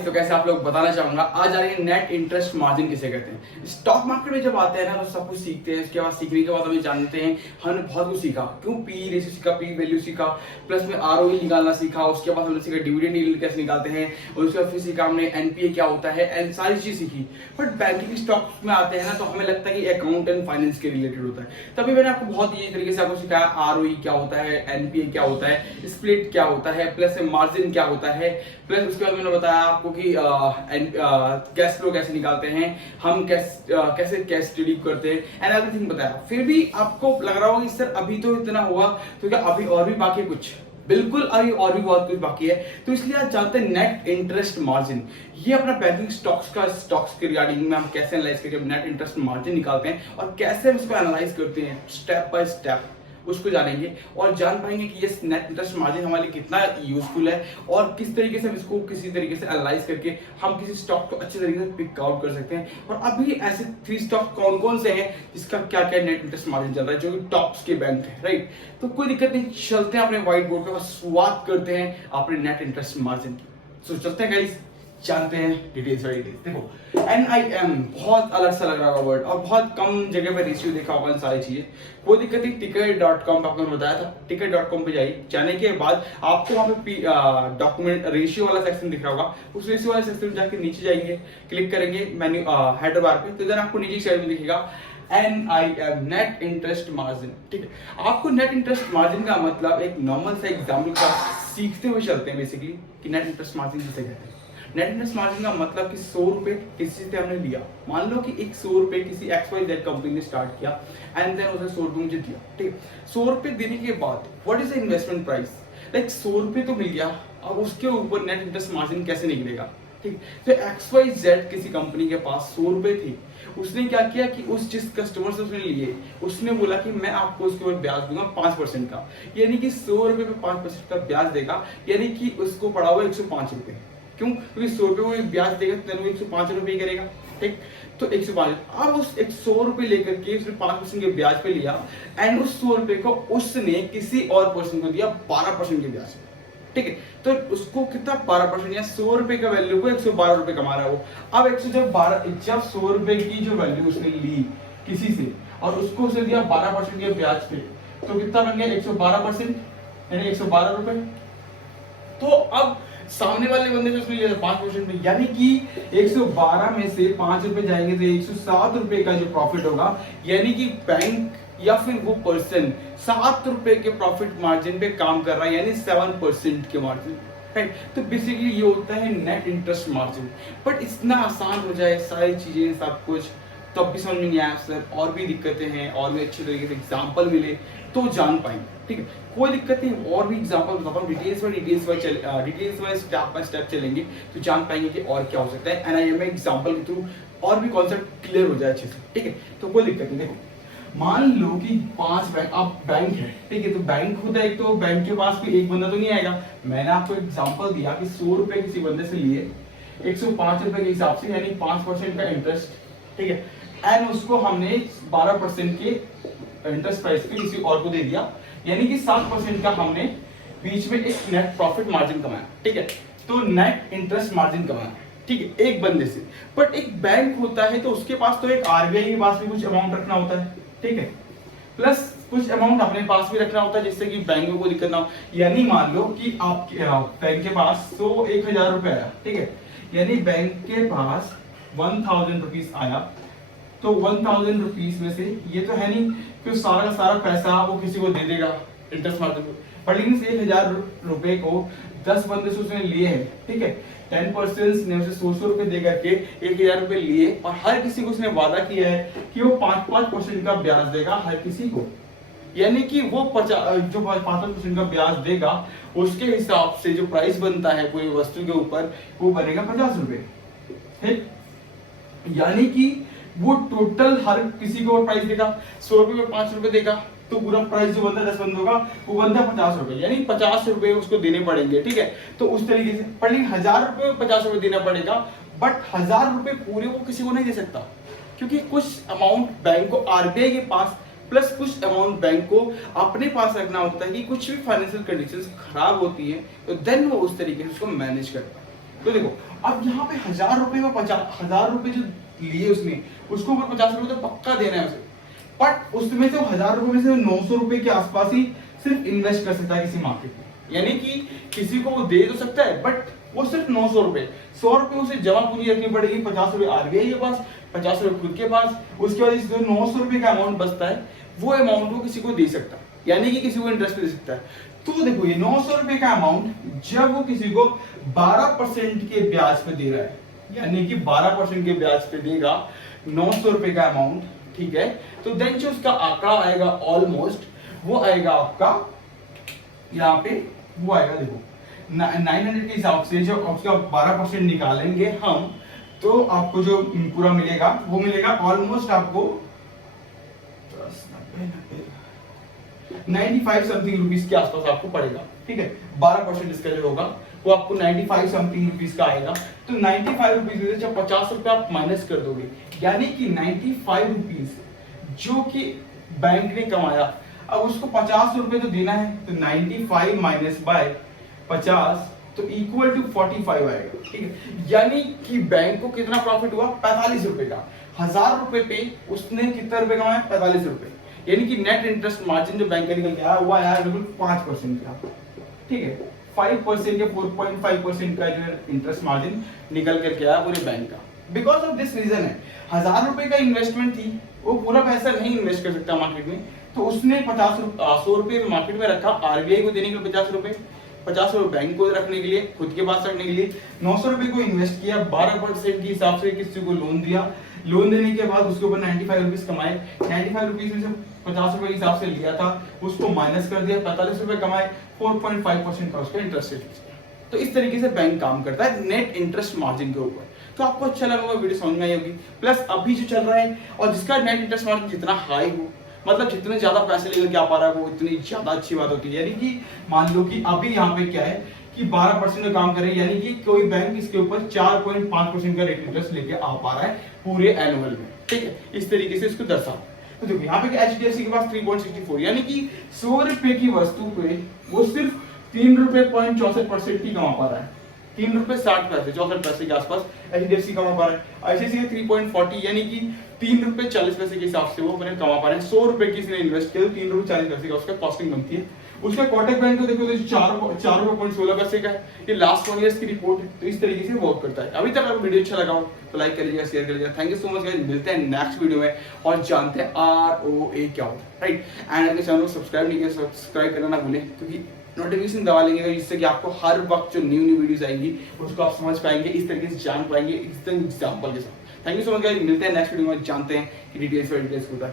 तो कैसे आप लोग बताना चाहूंगा। आज आ रही है नेट इंटरेस्ट मार्जिन किसे कहते हैं। स्टॉक मार्केट में जब आते हैं ना तो सब कुछ सीखते हैं, उसके बाद सीखने के बाद हमें जानते हैं हमने बहुत कुछ सीखा। क्यों? पी रेशियो सीखा, पी वैल्यू सीखा, प्लस में आरओई निकालना सीखा, उसके बाद हमने सीखा डिविडेंड यील्ड कैसे निकालते हैं, और उसके बाद फिर सीखा हमने एनपीए क्या होता है एंड सारी चीज सीखी। बट बैंकिंग स्टॉक में आते हैं ना तो हमें लगता है कि अकाउंट एंड फाइनेंस के रिलेटेड होता है। तभी मैंने आपको बहुत ईजी तरीके से आपको सिखाया आरओई क्या होता है, एनपीए क्या होता है, स्प्लिट क्या होता है, प्लस मार्जिन क्या होता है, प्लस उसके बाद मैंने बताया आपको कि कैश फ्लो कैसे निकालते हैं, हम कैसे कैश स्टडी करते हैं एंड एवरीथिंग बताया। फिर भी आपको लग रहा होगा कि सर अभी तो इतना हुआ, तो क्या अभी और भी बाकी कुछ? बिल्कुल, अभी और भी बहुत कुछ बाकी है। तो इसलिए आज जानते हैं नेट इंटरेस्ट मार्जिन। ये अपना बैंकिंग स्टॉक्स के रिगार्डिंग में हम कैसे एनालाइज करके नेट इंटरेस्ट मार्जिन निकालते हैं और कैसे हम इसको एनालाइज करते हैं स्टेप बाय स्टेप, उसको जानेंगे और जान पाएंगे कि ये नेट इंटरेस्ट मार्जिन हमारे लिए कितना यूजफुल है और किस तरीके से हम इसको किसी तरीके से एनालाइज करके हम किसी स्टॉक को अच्छे तरीके से पिक आउट कर सकते हैं। और अभी ऐसे 3 स्टॉक कौन कौन से हैं जिसका क्या क्या नेट इंटरेस्ट मार्जिन चल रहा है, जो कि टॉप्स के बैंक है, राइट। तो कोई दिक्कत नहीं, चलते हैं अपने व्हाइट बोर्ड पे और शुरुआत करते हैं अपने नेट इंटरेस्ट मार्जिन की। सो चलते हैं गाइस, जानते हैं डिटेल्स वाली डिटेल्स। देखो NIM बहुत अलग सा लग रहा होगा वर्ड और बहुत कम जगह पे रेशियो देखा होगा इन सारी चीजें। वो दिक्कत ही ticket.com पे आपको बताया था। ticket.com पे जाने के बाद आपको वहाँ पे डॉक्यूमेंट रेशियो वाला सेक्शन दिख रहा होगा। उस रेशियो वाले सेक्शन में जाके नीचे जाएंगे, क्लिक करेंगे मेन्यू हेडर बार पे, तो इधर आपको नीचे साइड में दिखेगा NIM नेट इंटरेस्ट मार्जिन। ठीक है, आपको नेट इंटरेस्ट मार्जिन का मतलब एक नॉर्मल सा एग्जाम्पल का सीखते हुए चलते हैं बेसिकली कि नेट इंटरेस्ट मार्जिन किसे कहते हैं। नेट इंटरेस्ट मार्जिन का मतलब कि 100 रुपए किसी से हमने लिया, मान लो कि एक 100 रुपए किसी XYZ कंपनी ने स्टार्ट किया एंड देन उसने 100 रुपए मुझे दिया। ठीक है, 100 रुपए देने के बाद what is the investment price, like 100 रुपए तो मिल गया, अब उसके ऊपर नेट इंटरेस्ट मार्जिन कैसे निकलेगा। ठीक, तो XYZ किसी कंपनी के पास 100 रुपए थे, उसने क्या किया कि उस जिस कस्टमर से उसने लिए उसने बोला कि मैं आपको उसके ऊपर ब्याज दूंगा 5% का, यानी कि 100 रुपए पे 5% का ब्याज देगा, यानी कि उसको पड़ा हुआ 105 रुपए। क्यों? क्योंकि 100 रुपए वो ब्याज देगा तो वो 105 रुपए ही करेगा। ठीक, तो 105, अब उस 100 रुपए लेकर के उसने 5% के ब्याज पे लिया एंड उस 100 रुपए को उसने किसी और पर्सन को दिया 12% के ब्याज पे। ठीक है, तो उसको कितना 12% या 100 रुपए का वैल्यू को 112 रुपए कमा रहा है वो। अब 112 जब 100 रुपए की जो वैल्यू उसने ली किसी से और उसको उसने दिया 12% के ब्याज पे, तो कितना बन गया 112%, यानी 112 रुपए। तो अब सामने वाले बंदे से उसने लिया 5% में, यानी कि 112 में से 5 रुपए जाएंगे तो 107 रुपए का जो प्रॉफिट होगा, यानी कि बैंक या फिर वो पर्सन 7 रुपए के प्रॉफिट मार्जिन पे काम कर रहा है, यानी 7% के मार्जिन। राइट, तो बेसिकली ये होता है नेट इंटरेस्ट मार्जिन। बट इतना आसान हो जाए सारी चीजें सब कुछ तो अब भी समझ में नहीं आया सर, और भी दिक्कतें हैं और भी अच्छे तरीके से एग्जाम्पल मिले तो जान पाएंगे। ठीक है, कोई दिक्कत नहीं, और भी एग्जाम्पल बताता हूँ, details wise step by step चलेंगे तो जान पाएंगे कि और क्या हो सकता है NIM एग्जाम्पल के थ्रू और भी कॉन्सेप्ट क्लियर हो जाए अच्छे से। ठीक है, तो कोई दिक्कत नहीं। देखो मान लो कि 5 बैंक, आप बैंक है, ठीक है, तो बैंक होता है एक, तो बैंक के पास कोई एक बंदा तो नहीं आएगा। मैंने आपको एग्जाम्पल दिया कि 100 रुपए किसी बंदे से लिए 105 रुपए के हिसाब से, यानी 5% का इंटरेस्ट। ठीक है, एंड उसको हमने 12% के इंटरेस्ट प्राइस पे किसी और को दे दिया, यानी कि 7% का हमने बीच में एक नेट प्रॉफिट मार्जिन कमाया। ठीक है, तो नेट इंटरेस्ट मार्जिन कमाया, ठीक है, एक बंदे से। बट एक बैंक होता है तो उसके पास तो एक RBI के पास भी कुछ अमाउंट रखना होता है, ठीक है, प्लस कुछ अमाउंट अपने पास भी रखना होता है जिससे कि बैंकों को दिक्कत ना हो। यानी मान लो कि आपके बैंक के पास 1,000 रुपए आया, ठीक है, यानी बैंक के पास 1000 रुपीज आया, तो 1000 रुपीज में से ये तो है नहीं कि सारा का सारा पैसा वो किसी को दे देगा इंटरेस्ट मार्जिन को, पर लेकिन 1000 रुपए को 10 बंदे से उसने लिए हैं। ठीक है, 10% ने उसे 100 रुपए दे करके 1000 रुपए लिए और हर किसी को उसने वादा किया है कि वो 5% का ब्याज देगा हर किसी को, यानी कि वो जो 5% का ब्याज देगा उसके हिसाब से जो प्राइस बनता है कोई वस्तु के ऊपर वो बनेगा 50 रुपए। ठीक, यानी कि वो टोटल हर किसी को प्राइस देगा, 100 रुपए में 5 रुपए देगा, तो पूरा प्राइस जो बनता है 10 बंदों का वो बनता है 50 रुपए, यानी 50 रुपए उसको देने पड़ेंगे। ठीक है, तो उस तरीके से, पर लेकिन 1000 रुपए में 50 रुपए देना पड़ेगा, बट 1000 रुपए पूरे वो किसी को नहीं दे सकता, क्योंकि कुछ अमाउंट बैंक को RBI के पास प्लस कुछ अमाउंट बैंक को अपने पास रखना होता है कि कुछ भी फाइनेंशियल कंडीशंस खराब होती है तो देन वो उस तरीके से उसको मैनेज करता है। तो देखो अब यहाँ पे 1000 रुपए में 50,000 रुपए जो लिए उसने, उसको ऊपर 50 रुपए तो पक्का देना है उसे, बट उसमें से 1000 रुपए में से 900 रुपए के आसपास ही सिर्फ इन्वेस्ट कर सकता है किसी मार्केट में। यानी कि किसी को वो दे तो सकता है, बट वो सिर्फ 900 रुपए, 100 रुपए उसे जमा पूंजी रखनी पड़ेगी, 50 रुपए आरबीआई के पास, 50 रुपए खुद के पास, उसके बाद जो 900 रुपए का अमाउंट बचता है वो अमाउंट वो किसी को दे सकता है, यानी कि किसी को इंटरेस्ट दे सकता है। तो देखो ये 900 रुपए का अमाउंट जब वो किसी को 12% के ब्याज पे दे रहा है, यानी कि 12% के ब्याज पे देगा 900 रुपए का अमाउंट, ठीक है, तो देन जो उसका आंकड़ा आएगा ऑलमोस्ट वो आएगा आपका यहाँ पे, वो आएगा देखो 900 के हिसाब से जो उसका 12% निकालेंगे हम, तो आपको जो पूरा मिलेगा वो मिलेगा ऑलमोस्ट आपको 95 समथिंग रुपीस के आसपास आपको पड़ेगा, ठीक है। 12% इसका जो होगा वो आपको 95 समथिंग रुपीस का आएगा। तो 95 रुपीस में से जब 50 रुपए आप माइनस कर दोगे, यानी कि 95 रुपीस जो कि बैंक ने कमाया, अब उसको 50 रुपए तो देना है, तो 95 माइनस बाय 50 तो इक्वल टू 45 आएगा, ठीक है। यानी कि बैंक को कितना प्रॉफिट हुआ, 45 रुपए का। 1000 रुपए पे उसने कितना रुपए कमाया, 45 रुपए, यानी कि नेट इंटरेस्ट मार्जिन जो बैंक का निकल के आया हुआ है बिल्कुल 5% का, ठीक है। 5% या 4.5% का जो इंटरेस्ट मार्जिन निकल करके आया पूरे बैंक का। बिकॉज ऑफ दिस रीजन है, 1000 रुपए का इन्वेस्टमेंट थी, वो पूरा पैसा नहीं इन्वेस्ट कर सकता मार्केट में, तो उसने 100 रुपए मार्केट में रखा, आरबीआई को देने के लिए 50 रुपए, 50 रुपए बैंक को रखने के लिए, खुद के पास रखने के लिए 900 रुपए को इन्वेस्ट किया, 12% के हिसाब से किसी को लोन दिया, लोन देने के बाद उसके ऊपर 95 रुपीज कमाए, 95 रुपीज में से 50 रुपए के हिसाब से लिया था उसको माइनस कर दिया, 45 रुपए कमाए, 4.5% का उसका इंटरेस्ट रेट। तो इस तरीके से बैंक काम करता है नेट इंटरेस्ट मार्जिन के ऊपर। तो आपको अच्छा लगा होगा, वीडियो समझ में आई होगी। प्लस अभी जो चल रहा है और जिसका नेट इंटरेस्ट मार्जिन जितना हाई हो, मतलब जितने ज्यादा पैसे लेकर के आ पा रहा है वो इतनी ज्यादा अच्छी बात होती है। यानी कि मान लो कि अभी यहाँ पे क्या है कि 12% में काम कर रहे हैं, यानी कि कोई बैंक इसके ऊपर 4.5% का रेट इंटरेस्ट लेके आ पा रहा है पूरे एनुअल में, ठीक है। इस तरीके से इसको दर्शा। तो देखो यहाँ पे एचडीएफसी के पास 3.64, यानी कि 100 रुपए की वस्तु पे वो सिर्फ 3 रुपए 64% की कमा पा रहा है, 3 रुपए 60 पैसे 64 पैसे के आसपास एचडीएफसी कमा पा रहा है। आईसीआईसीआई 3.40, यानी कि 3 रुपए 40 पैसे के हिसाब से वो अपने कमा पा रहे हैं। 100 रुपए की इसने इन्वेस्ट किया तो 3 रुपए 40 पैसे का उसका कॉस्टिंग बनती है। उसका कोटक बैंक को देखो तो 4 रुपए 16 पैसे का है, ये लास्ट 1 ईयर्स की रिपोर्ट है। तो इस तरीके से वर्क करता है। अभी तक आपको वीडियो अच्छा लगा हो तो लाइक कर लीजिएगा, शेयर कर लीजिएगा। Thank you so much guys, मिलते हैं नेक्स्ट वीडियो में और जानते हैं ROA क्या होता है, राइट। एंड अगर चैनल को सब्सक्राइब नहीं किया, सब्सक्राइब करना ना भूलें, क्योंकि नोटिफिकेशन दबा लेंगे जिससे कि आपको हर वक्त जो न्यू वीडियोस आएंगी उसको आप समझ पाएंगे, इस तरीके से जान पाएंगे एकदम एग्जाम्पल के साथ। Thank you so much guys, मिलते हैं नेक्स्ट वीडियो में, जानते हैं कि डिटेल्स होता है।